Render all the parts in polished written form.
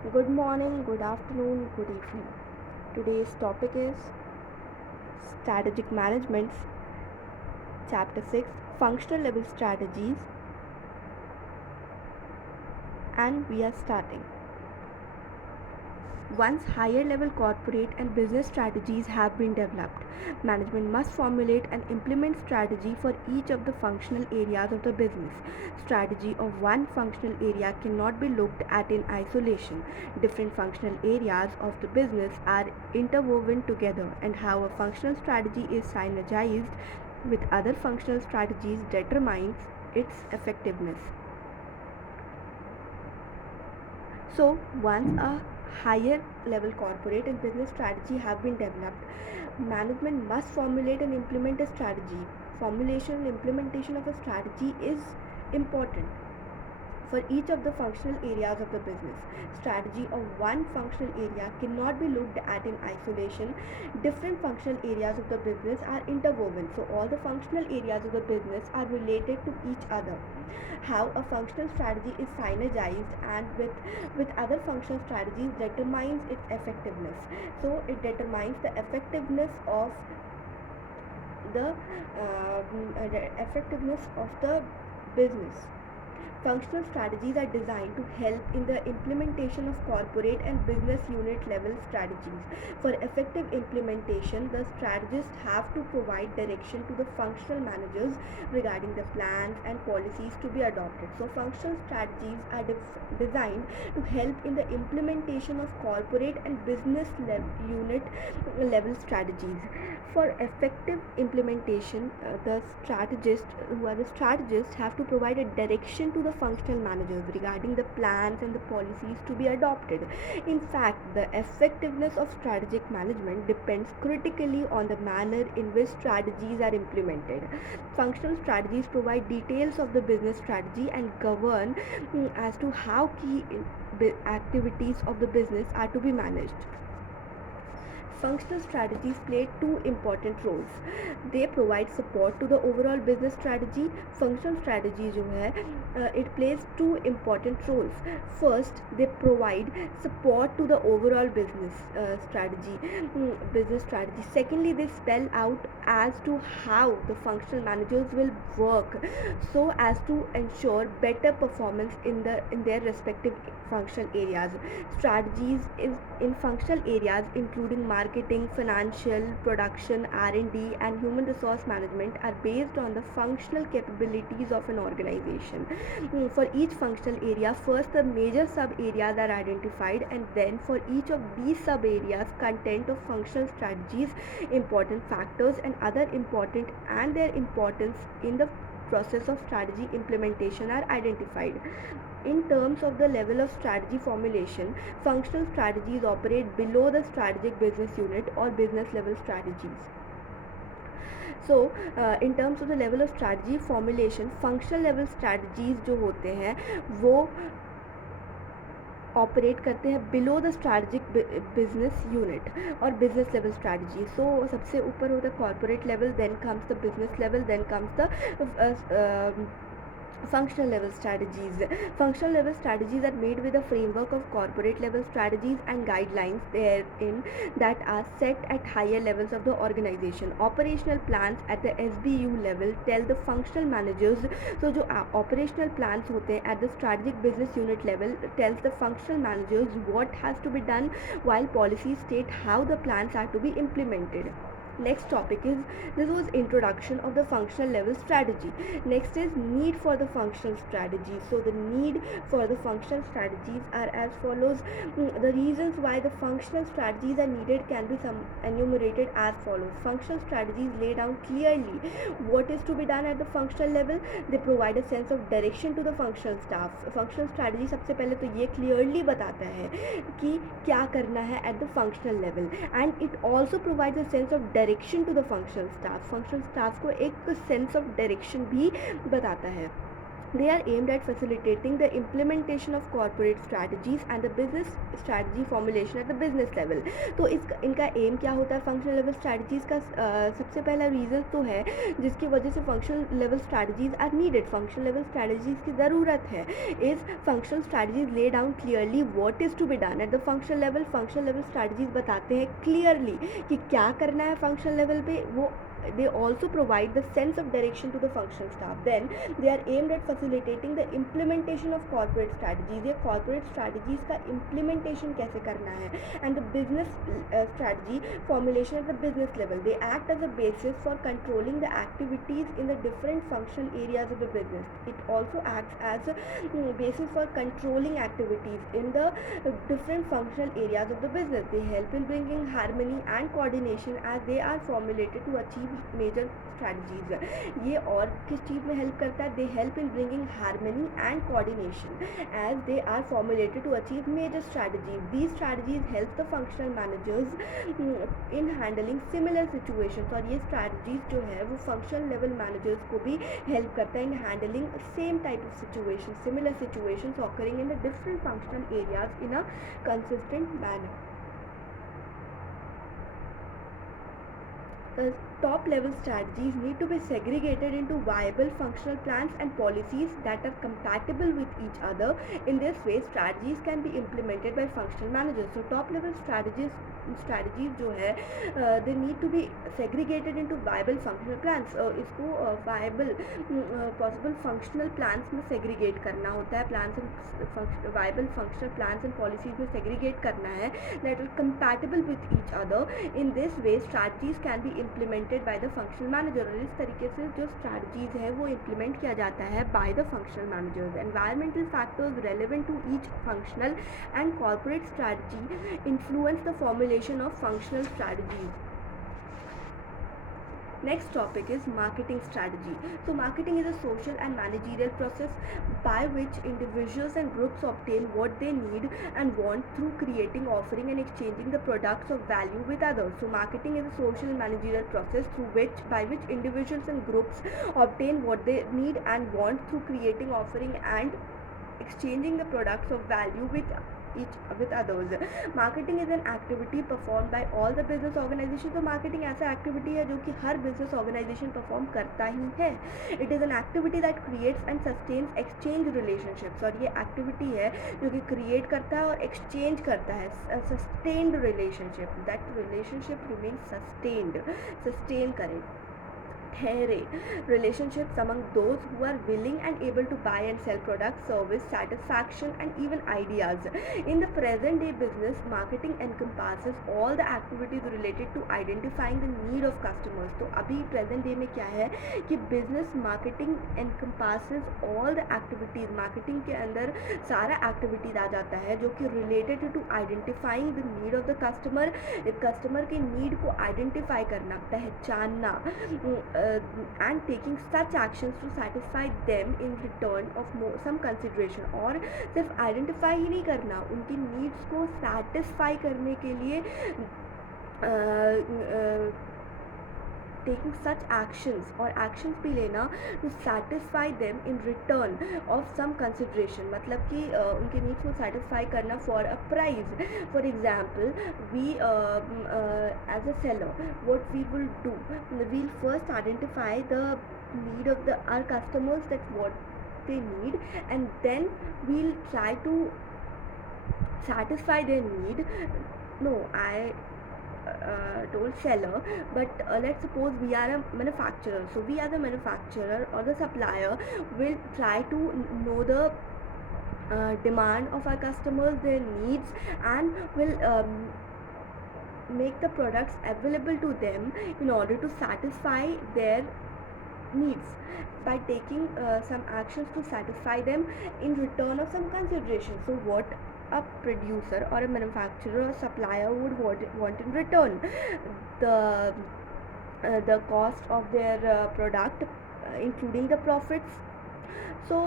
Good morning, good afternoon, good evening. Today's topic is Strategic Management, Chapter 6 Functional Level Strategies, and we are starting. Once higher level corporate and business strategies have been developed, management must formulate and implement strategy for each of the functional areas of the business. Strategy of one functional area cannot be looked at in isolation. Different functional areas of the business are interwoven together, and how a functional strategy is synergized with other functional strategies determines its effectiveness. So, once a higher level corporate and business strategy have been developed, management must formulate and implement a strategy. Formulation and implementation of a strategy is important for each of the functional areas of the business. Strategy of one functional area cannot be looked at in isolation. Different functional areas of the business are interwoven, so all the functional areas of the business are related to each other. How a functional strategy is synergized and with other functional strategies determines its effectiveness. So it determines the effectiveness of the business. Functional strategies are designed to help in the implementation of corporate and business unit level strategies. For effective implementation, the strategists have to provide direction to the functional managers regarding the plans and policies to be adopted. So, functional strategies are designed to help in the implementation of corporate and business unit level strategies. For effective implementation, the strategists who are the strategists have to provide a direction to the functional managers regarding the plans and the policies to be adopted. In fact, the effectiveness of strategic management depends critically on the manner in which strategies are implemented. Functional strategies provide details of the business strategy and govern as to how key activities of the business are to be managed. Functional strategies play two important roles. They provide support to the overall business strategy. Functional strategy जो है it plays two important roles. First, they provide support to the overall business strategy. Secondly, they spell out as to how the functional managers will work so as to ensure better performance in their respective functional areas. Strategies in functional areas including marketing, financial, production, R&D, and human resource management are based on the functional capabilities of an organization. For each functional area, first the major sub areas are identified, and then for each of these sub areas, content of functional strategies, important factors, and other important and their importance in the process of strategy implementation are identified. In terms of the level of strategy formulation, functional strategies operate below the strategic business unit or business level strategies. So, in terms of the level of strategy formulation, functional level strategies जो होते हैं वो operate करते हैं below the strategic business unit और business level strategy. So सबसे ऊपर होता है corporate level, then comes the business level, then comes the functional level strategies. Functional level strategies are made with a framework of corporate level strategies and guidelines therein that are set at higher levels of the organization. Operational plans at the SBU level tell the functional managers. So जो operational plans होते हैं at the strategic business unit level tells the functional managers what has to be done, while policies state how the plans are to be implemented. Next topic is, this was introduction of the functional level strategy. Next is need for the functional strategy. So the need for the functional strategies are as follows. The reasons why the functional strategies are needed can be enumerated as follows. Functional strategies lay down clearly what is to be done at the functional level. They provide a sense of direction to the functional staff. Functional strategy सबसे पहले तो ये clearly बताता है कि क्या करना है at the functional level, and it also provides a sense of direction to the functional staff. Functional staff को एक सेंस ऑफ डायरेक्शन भी बताता है. They are aimed at facilitating the implementation of corporate strategies and the business strategy formulation at the business level. तो इनका M क्या होता है फंक्शनल लेवल स्ट्रैटेजीज़ का? सबसे पहला रीज़न तो है जिसकी वजह से functional level strategies are needed, functional level strategies की ज़रूरत है, is functional strategies lay down clearly what is to be done at the functional level strategies बताते हैं क्लियरली कि क्या करना है फंक्शनल लेवल पे. वो they also provide the sense of direction to the functional staff. Then they are aimed at facilitating the implementation of corporate strategies. ये corporate strategies का implementation कैसे करना है, and the business strategy formulation at the business level. They act as a basis for controlling the activities in the different functional areas of the business. It also acts as a basis for controlling activities in the different functional areas of the business. They help in bringing harmony and coordination as they are formulated to achieve major strategies. ये और किस चीज़ में help करता है? They help in bringing harmony and coordination as they are formulated to achieve major strategies. These strategies help the functional managers in handling similar situations. और ये strategies जो है वो functional level managers को भी help करता है in handling same type of situations, similar situations occurring in the different functional areas in a consistent manner. The top level strategies need to be segregated into viable functional plans and policies that are compatible with each other. In this way, strategies can be implemented by functional managers. So top level strategies जो है they need to be segregated into viable functional plans. इसको viable possible functional plans में segregate करना होता है, plans and viable functional plans and policies में segregate करना है that are compatible with each other. In this way, strategies can be implemented by the functional manager. और इस तरीके से जो strategies है वो implement किया जाता है by the functional managers. Environmental factors relevant to each functional and corporate strategy influence the formulation of functional strategies. Next topic is marketing strategy. So marketing is a social and managerial process by which individuals and groups obtain what they need and want through creating, offering and exchanging the products of value with others. So marketing is a social and managerial process by which individuals and groups obtain what they need and want through creating, offering and exchanging the products of value with others. Marketing is an activity performed by all the business organizations. तो marketing ऐसा activity है जो कि हर business organization perform करता ही है. It is an activity that creates and sustains exchange relationships. और ये activity है जो कि create करता है और exchange करता है. A sustained relationship. That relationship remains sustained. Sustain करें. ठहरे. Relationships among those who are willing and able to buy and sell products, service, satisfaction and even ideas. In the present day business, marketing encompasses all the activities related to identifying the need of customers. तो अभी present day में क्या है कि business marketing encompasses all the activities. marketing के अंदर सारा activities आ जाता है जो कि related to identifying the need of the customer. customer के need को identify करना, पहचानना and taking such actions to satisfy them in return of some consideration. और सिर्फ आइडेंटिफाई ही नहीं करना, उनकी नीड्स को सेटिस्फाई करने के लिए taking such actions और actions भी लेना to satisfy them in return of some consideration. मतलब कि उनके needs को satisfy करना for a price. For example, we as a seller, what we will do, we'll first identify the need of our customers, that what they need, and then we'll try to satisfy their need. No, I told seller, but let's suppose we are a manufacturer. So we as a manufacturer or the supplier will try to know the demand of our customers, their needs, and will make the products available to them in order to satisfy their needs by taking some actions to satisfy them in return of some consideration. So what a producer or a manufacturer or supplier would want in return? The cost of their product, including the profits, So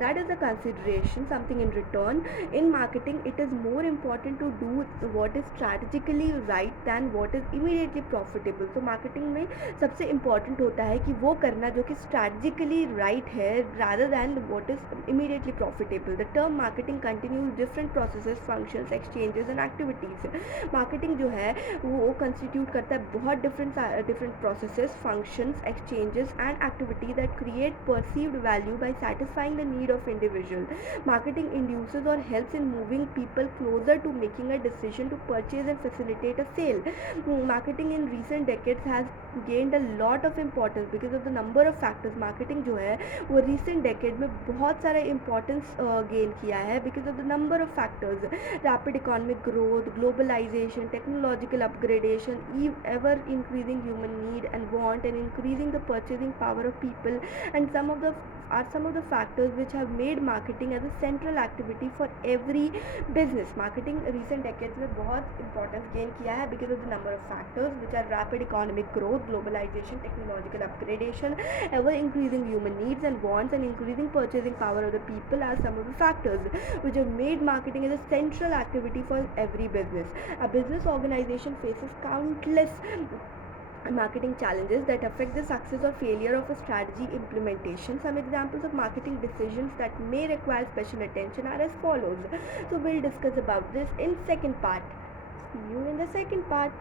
that is a consideration, something in return. In marketing, it is more important to do what is strategically right than what is immediately profitable. So marketing में सबसे important होता है कि वो करना जो कि strategically right है rather than what is immediately profitable. The term marketing continues different processes, functions, exchanges and activities. Marketing जो है वो constitute करता है बहुत different processes, functions, exchanges and activity that create perceived value by satisfying the need of individual. Marketing induces or helps in moving people closer to making a decision to purchase and facilitate a sale. Marketing in recent decades has gained a lot of importance because of the number of factors. Marketing जो है वो recent decade में बहुत सारा importance gain किया है because of the number of factors. Rapid economic growth, globalization, technological upgradation, ever increasing human need and want, and increasing the purchasing power of people, and some of the factors which have made marketing as a central activity for every business. Marketing recent decades में बहुत importance gain किया है because of the number of factors which are rapid economic growth, globalization, technological upgradation, ever increasing human needs and wants, and increasing purchasing power of the people are some of the factors which have made marketing as a central activity for every business. A business organization faces countless marketing challenges that affect the success or failure of a strategy implementation. Some examples of marketing decisions that may require special attention are as follows. So we'll discuss about this in second part. See you in the second part.